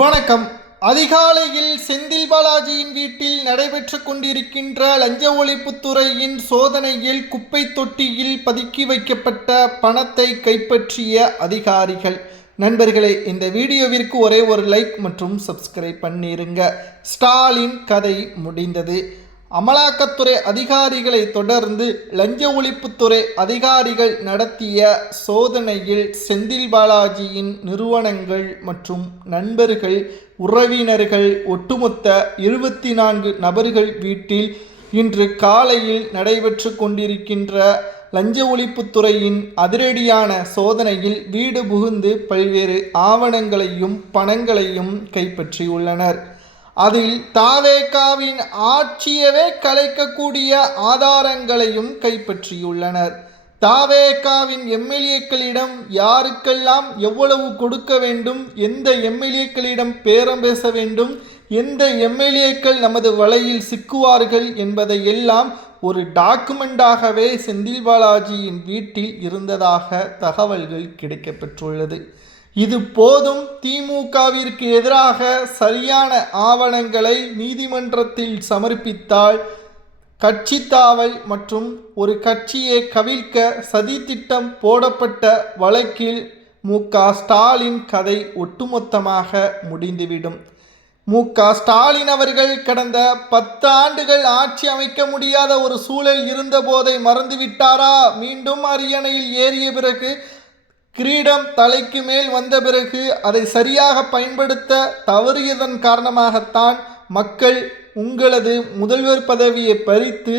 வணக்கம். அதிகாலையில் செந்தில் பாலாஜியின் வீட்டில் நடைபெற்று கொண்டிருக்கின்ற லஞ்ச ஒழிப்புத்துறையின் சோதனையில் குப்பை தொட்டியில் பதுக்கி வைக்கப்பட்ட பணத்தை கைப்பற்றிய அதிகாரிகள். நண்பர்களே, இந்த வீடியோவிற்கு ஒரே ஒரு லைக் மற்றும் சப்ஸ்கிரைப் பண்ணிருங்க. ஸ்டாலின் கதை முடிந்தது. அமலாக்கத்துறை அதிகாரிகளை தொடர்ந்து லஞ்ச ஒழிப்புத்துறை அதிகாரிகள் நடத்திய சோதனையில் செந்தில் பாலாஜியின் நிறுவனங்கள் மற்றும் நண்பர்கள், உறவினர்கள் ஒட்டுமொத்த 24 நபர்கள் வீட்டில் இன்று காலையில் நடைபெற்று கொண்டிருக்கின்ற லஞ்ச ஒழிப்புத்துறையின் அதிரடியான சோதனையில் வீடு புகுந்து பல்வேறு ஆவணங்களையும் பணங்களையும் கைப்பற்றியுள்ளனர். அதில் தாவேகாவின் ஆட்சியவே கலைக்கக்கூடிய ஆதாரங்களையும் கைப்பற்றியுள்ளனர். தாவேகாவின் எம்எல்ஏக்களிடம் யாருக்கெல்லாம் எவ்வளவு கொடுக்க வேண்டும், எந்த எம்எல்ஏக்களிடம் பேரம் பேச வேண்டும், எந்த எம்எல்ஏக்கள் நமது வலையில் சிக்குவார்கள் என்பதை எல்லாம் ஒரு டாக்குமெண்டாகவே செந்தில் பாலாஜியின் வீட்டில் இருந்ததாக தகவல்கள் கிடைக்கப்பெற்றுள்ளது. இது போதும், திமுகவிற்கு எதிராக சரியான ஆவணங்களை நீதிமன்றத்தில் சமர்ப்பித்தால் கட்சி தாவல் மற்றும் ஒரு கட்சியை கவிழ்க்க சதித்திட்டம் போடப்பட்ட வழக்கில் மு.க.ஸ்டாலின் கதை ஒட்டுமொத்தமாக முடிந்துவிடும். மு.க.ஸ்டாலின் அவர்கள் கடந்த 10 ஆண்டுகள் ஆட்சி அமைக்க முடியாத ஒரு சூழல் இருந்த போதை மறந்துவிட்டாரா? மீண்டும் அரியணையில் ஏறிய பிறகு, கிரீடம் தலைக்கு மேல் வந்த பிறகு அதை சரியாக பயன்படுத்த தவறியதன் காரணமாகத்தான் மக்கள் உங்களது முதல்வர் பதவியை பறித்து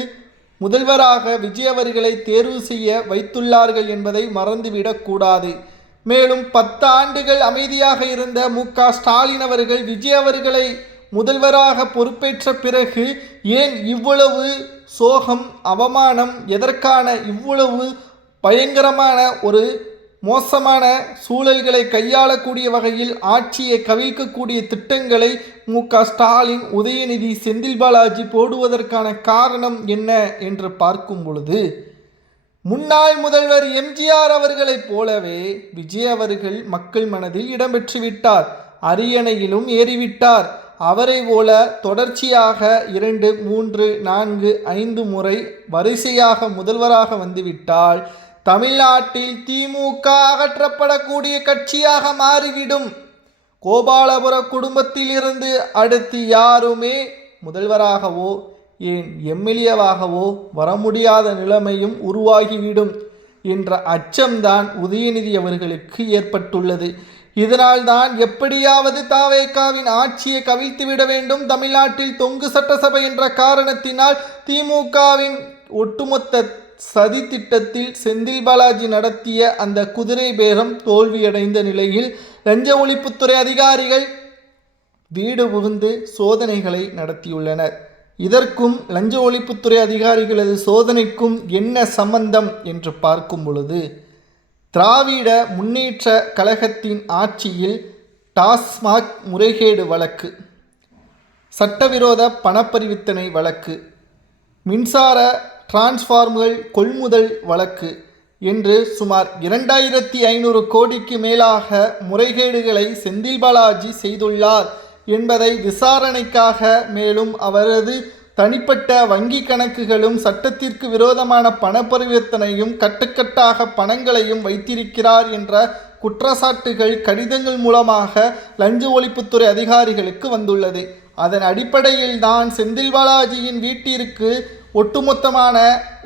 முதல்வராக விஜய் அவர்களை தேர்வு செய்ய வைத்துள்ளார்கள் என்பதை மறந்துவிடக்கூடாது. மேலும் 10 ஆண்டுகள் அமைதியாக இருந்த மு.க.ஸ்டாலின் அவர்கள் விஜய் அவர்களை முதல்வராக பொறுப்பேற்ற பிறகு ஏன் இவ்வளவு சோகம், அவமானம், எதற்கான இவ்வளவு பயங்கரமான ஒரு மோசமான சூழல்களை கையாளக்கூடிய வகையில் ஆட்சியை கவிழ்க்கக்கூடிய திட்டங்களை மு.க.ஸ்டாலின், உதயநிதி, செந்தில் பாலாஜி போடுவதற்கான காரணம் என்ன என்று பார்க்கும் பொழுது, முன்னாள் முதல்வர் எம்ஜிஆர் அவர்களைப் போலவே விஜய் அவர்கள் மக்கள் மனதில் இடம்பெற்றுவிட்டார். அரியணையிலும் ஏறிவிட்டார். அவரை போல தொடர்ச்சியாக 2, 3, 4, 5 முறை வரிசையாக முதல்வராக வந்துவிட்டால் தமிழ்நாட்டில் திமுக அகற்றப்படக்கூடிய கட்சியாக மாறிவிடும். கோபாலபுர குடும்பத்தில் இருந்து அடுத்து யாருமே முதல்வராகவோ ஏன் எம்எல்ஏவாகவோ வர முடியாத நிலைமையும் உருவாகிவிடும் என்ற அச்சம்தான் உதயநிதி அவர்களுக்கு ஏற்பட்டுள்ளது. இதனால்தான் எப்படியாவது தாவேகாவின் ஆட்சியை கவிழ்த்துவிட வேண்டும், தமிழ்நாட்டில் தொங்கு சட்டசபை என்ற காரணத்தினால் திமுகவின் ஒட்டுமொத்த சதி திட்டத்தில் செந்தில் பாலாஜி நடத்திய அந்த குதிரை பேரம் தோல்வியடைந்த நிலையில் லஞ்ச ஒழிப்புத்துறை அதிகாரிகள் வீடு புகுந்து சோதனைகளை நடத்தியுள்ளனர். இதற்கும் லஞ்ச ஒழிப்புத்துறை அதிகாரிகளது சோதனைக்கும் என்ன சம்பந்தம் என்று பார்க்கும் பொழுது, திராவிட முன்னேற்ற கழகத்தின் ஆட்சியில் டாஸ்மாக் முறைகேடு வழக்கு, சட்டவிரோத பணப்பரிவர்த்தனை வழக்கு, மின்சார டிரான்ஸ்ஃபார்மர்கள் கொள்முதல் வழக்கு என்று சுமார் 2500 கோடிக்கு மேலாக முறைகேடுகளை செந்தில் பாலாஜி செய்துள்ளார் என்பதை விசாரணைக்காக, மேலும் அவரது தனிப்பட்ட வங்கி கணக்குகளும் சட்டத்திற்கு விரோதமான பண பரிவர்த்தனையும் கட்டுக்கட்டாக பணங்களையும் வைத்திருக்கிறார் என்ற குற்றச்சாட்டுகள் கடிதங்கள் மூலமாக லஞ்ச ஒழிப்புத்துறை அதிகாரிகளுக்கு வந்துள்ளது. அதன் அடிப்படையில் தான் செந்தில் பாலாஜியின் வீட்டிற்கு ஒட்டுமொத்தமான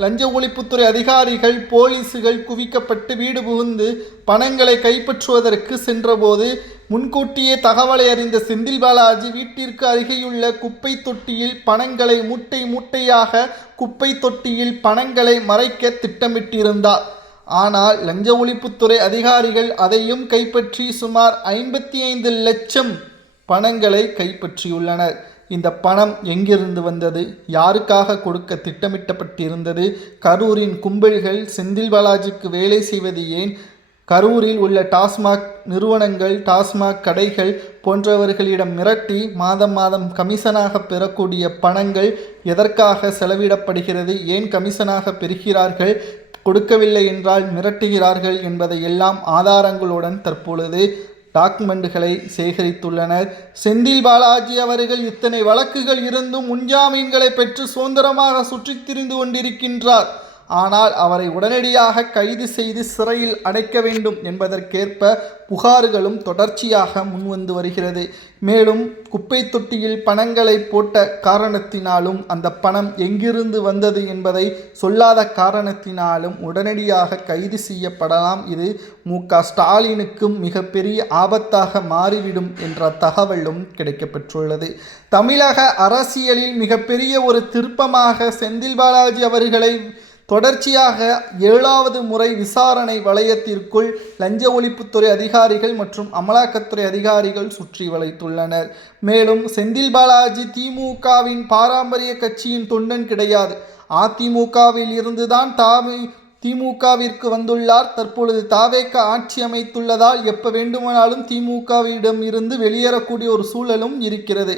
லஞ்ச ஒழிப்புத்துறை அதிகாரிகள், போலீசுகள் குவிக்கப்பட்டு வீடு புகுந்து பணங்களை கைப்பற்றுவதற்கு சென்றபோது முன்கூட்டியே தகவலை அறிந்த செந்தில் பாலாஜி வீட்டிற்கு அருகேயுள்ள குப்பை தொட்டியில் பணங்களை மூட்டை மூட்டையாக குப்பை தொட்டியில் பணங்களை மறைக்க திட்டமிட்டிருந்தார். ஆனால் லஞ்ச ஒழிப்புத்துறை அதிகாரிகள் அதையும் கைப்பற்றி சுமார் 55 லட்சம் பணங்களை கைப்பற்றியுள்ளனர். இந்த பணம் எங்கிருந்து வந்தது? யாருக்காக கொடுக்க திட்டமிட்டப்பட்டிருந்தது? கரூரின் கும்பல்கள் செந்தில் பாலாஜிக்கு வேலை செய்வது ஏன்? கரூரில் உள்ள டாஸ்மாக் நிறுவனங்கள், டாஸ்மாக் கடைகள் போன்றவர்களிடம் மிரட்டி மாதம் மாதம் கமிஷனாக பெறக்கூடிய பணங்கள் எதற்காக செலவிடப்படுகிறது? ஏன் கமிஷனாக பெறுகிறார்கள்? கொடுக்கவில்லை என்றால் மிரட்டுகிறார்கள் என்பதை எல்லாம் ஆதாரங்களுடன் தற்பொழுது டாக்குமெண்ட்டுகளை சேகரித்துள்ளனர். செந்தில் பாலாஜி அவர்கள் இத்தனை வழக்குகள் இருந்தும் முன்ஜாமீன்களை பெற்று சுதந்திரமாக சுற்றித் திரிந்து கொண்டிருக்கின்றார். ஆனால் அவரை உடனடியாக கைது செய்து சிறையில் அடைக்க வேண்டும் என்பதற்கேற்ப புகார்களும் தொடர்ச்சியாக முன்வந்து வருகிறது. மேலும் குப்பை தொட்டியில் பணங்களை போட்ட காரணத்தினாலும் அந்த பணம் எங்கிருந்து வந்தது என்பதை சொல்லாத காரணத்தினாலும் உடனடியாக கைது செய்யப்படலாம். இது மு.க. ஸ்டாலினுக்கும் மிகப்பெரிய ஆபத்தாக மாறிவிடும் என்ற தகவலும் கிடைக்கப்பெற்றுள்ளது. தமிழக அரசியலில் மிகப்பெரிய ஒரு திருப்பமாக செந்தில் பாலாஜி அவர்களை தொடர்ச்சியாக 7வது முறை விசாரணை வளையத்திற்குள் லஞ்ச ஒழிப்புத்துறை அதிகாரிகள் மற்றும் அமலாக்கத்துறை அதிகாரிகள் சுற்றி வளைத்துள்ளனர். மேலும் செந்தில் பாலாஜி திமுகவின் பாரம்பரிய கட்சியின் தொண்டன் கிடையாது. அதிமுகவில் இருந்துதான் திமுகவிற்கு வந்துள்ளார். தற்பொழுது தாவேக ஆட்சி அமைத்துள்ளதால் எப்ப வேண்டுமானாலும் திமுகவிடம் இருந்து வெளியேறக்கூடிய ஒரு சூழலும் இருக்கிறது.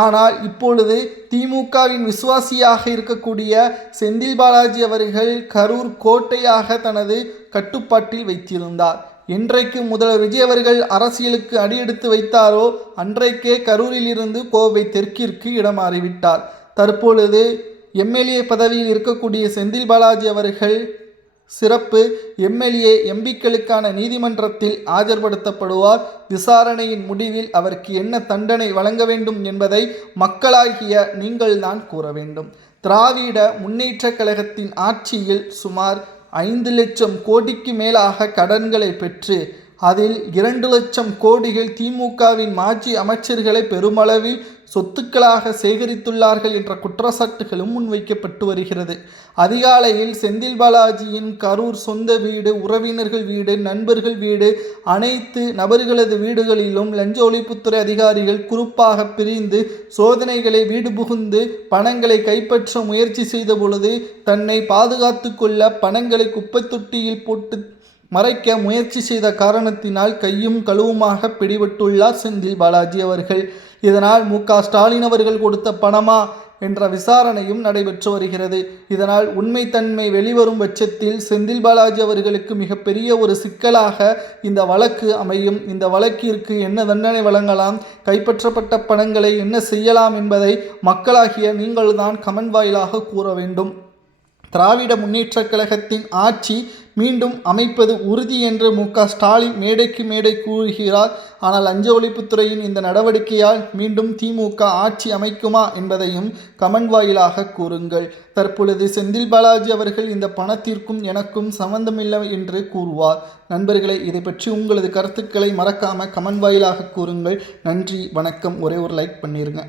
ஆனால் இப்பொழுது திமுகவின் விசுவாசியாக இருக்கக்கூடிய செந்தில் பாலாஜி அவர்கள் கரூர் கோட்டையாக தனது கட்டுப்பாட்டில் வைத்திருந்தார். என்றைக்கு முதல்வர் விஜய் அவர்கள் அரசியலுக்கு அடியெடுத்து வைத்தாரோ அன்றைக்கே கரூரில் இருந்து கோவை தெற்கிற்கு இடமாறிவிட்டார். தற்பொழுது எம்எல்ஏ பதவியில் இருக்கக்கூடிய செந்தில் பாலாஜி அவர்கள் சிறப்பு எம்எல்ஏ எம்பிக்களுக்கான நீதிமன்றத்தில் ஆஜர்படுத்தப்படுவார். விசாரணையின் முடிவில் அவருக்கு என்ன தண்டனை வழங்க வேண்டும் என்பதை மக்களாகிய நீங்கள் தான் கூற வேண்டும். திராவிட முன்னேற்றக் கழகத்தின் ஆட்சியில் சுமார் 5 லட்சம் கோடிக்கு மேலாக கடன்களை பெற்று அதில் 2 லட்சம் கோடிகள் திமுகவின் மாஜி அமைச்சர்களை பெருமளவில் சொத்துக்களாக சேகரித்துள்ளார்கள் என்ற குற்றச்சாட்டுகளும் முன்வைக்கப்பட்டு வருகிறது. அதிகாலையில் செந்தில் பாலாஜியின் கரூர் சொந்த வீடு, உறவினர்கள் வீடு, நண்பர்கள் வீடு, அனைத்து நபர்களது வீடுகளிலும் லஞ்ச ஒழிப்புத்துறை அதிகாரிகள் குறுப்பாக பிரிந்து சோதனைகளை வீடு புகுந்து பணங்களை கைப்பற்ற முயற்சி செய்த பொழுது தன்னை பாதுகாத்து கொள்ள பணங்களை குப்பை தொட்டியில் போட்டு மறைக்க முயற்சி செய்த காரணத்தினால் கையும் களுவுமாக பிடிபட்டுள்ளார் செந்தில் பாலாஜி அவர்கள். இதனால் மு.க. ஸ்டாலின் அவர்கள் கொடுத்த பணமா என்ற விசாரணையும் நடைபெற்று வருகிறது. இதனால் உண்மைத்தன்மை வெளிவரும் பட்சத்தில் செந்தில் பாலாஜி அவர்களுக்கு மிகப்பெரிய ஒரு சிக்கலாக இந்த வழக்கு அமையும். இந்த வழக்கிற்கு என்ன தண்டனை வழங்கலாம், கைப்பற்றப்பட்ட பணங்களை என்ன செய்யலாம் என்பதை மக்களாகிய நீங்கள் தான் கமெண்ட் வாயிலாக கூற வேண்டும். திராவிட முன்னேற்றக் கழகத்தின் ஆட்சி மீண்டும் அமைப்பது உறுதி என்று மு.க. ஸ்டாலின் மேடைக்கு மேடை கூறுகிறார். ஆனால் லஞ்ச ஒழிப்புத்துறையின் இந்த நடவடிக்கையால் மீண்டும் திமுக ஆட்சி அமைக்குமா என்பதையும் கமெண்ட் வாயிலாக கூறுங்கள். தற்பொழுது செந்தில் பாலாஜி அவர்கள் இந்த பணத்திற்கும் எனக்கும் சம்பந்தமில்லை என்று கூறுவார். நண்பர்களே, இதை பற்றி உங்களது கருத்துக்களை மறக்காம கமெண்ட் வாயிலாக கூறுங்கள். நன்றி, வணக்கம். ஒரே ஒரு லைக் பண்ணிருங்க.